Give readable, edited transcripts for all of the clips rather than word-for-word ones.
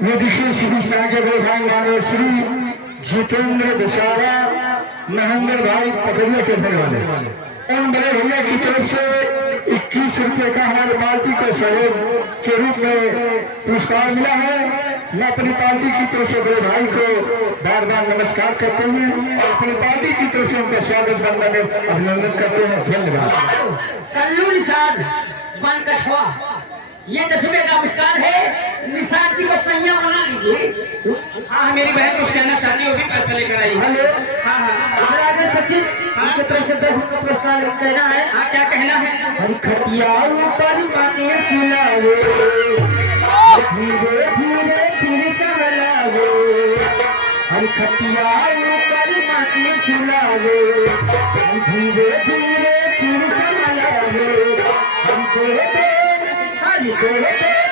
ये देखिए श्री सागर वाले श्री जितेंद्र बेचारा महेंद्र भाई पकड़ने के बड़े वाले उन बड़े भैया की तरफ से 21 रुपए का हमारे पार्टी को सहयोग के रूप में पुरस्कार मिला है। मैं अपनी पार्टी की तरफ से बड़े भाई को बार बार नमस्कार करते हैं और अपनी पार्टी की तरफ से उनका स्वागत करने में अभिनंदन करते हैं। धन्यवाद। कल्लू निशान वन कठवा ये 10 रुपए का पुरस्कार है। निशान की बस सैया बना लीजिए। हाँ मेरी बहन कुछ कहना चाहती है, वो भी पैसा लेकर आई। हेलो हाँ हाँ सचिन आपके तरफ से 10 रुपए पुरस्कार कहना है। हाँ क्या कहना है? हरी खटिया ऊपर माने सुनावे धीरे धीरे धीरे संभलावे हरी खटिया ऊपर माने सुनावे धीरे धीरे धीरे संभलावे हमको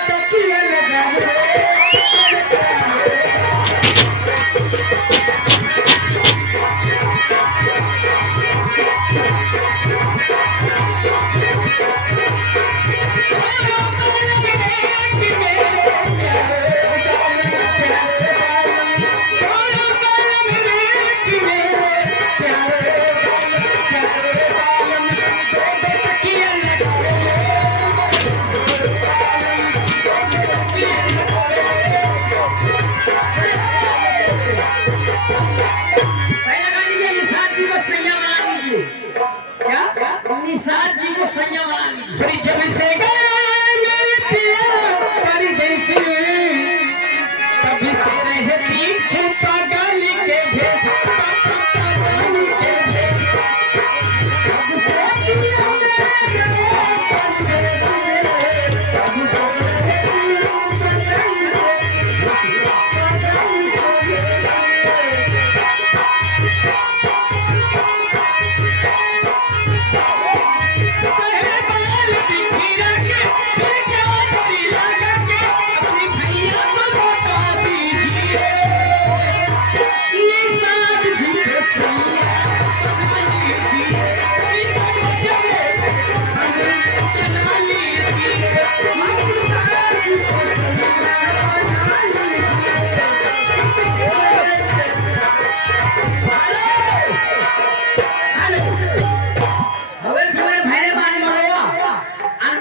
तकिया लगावे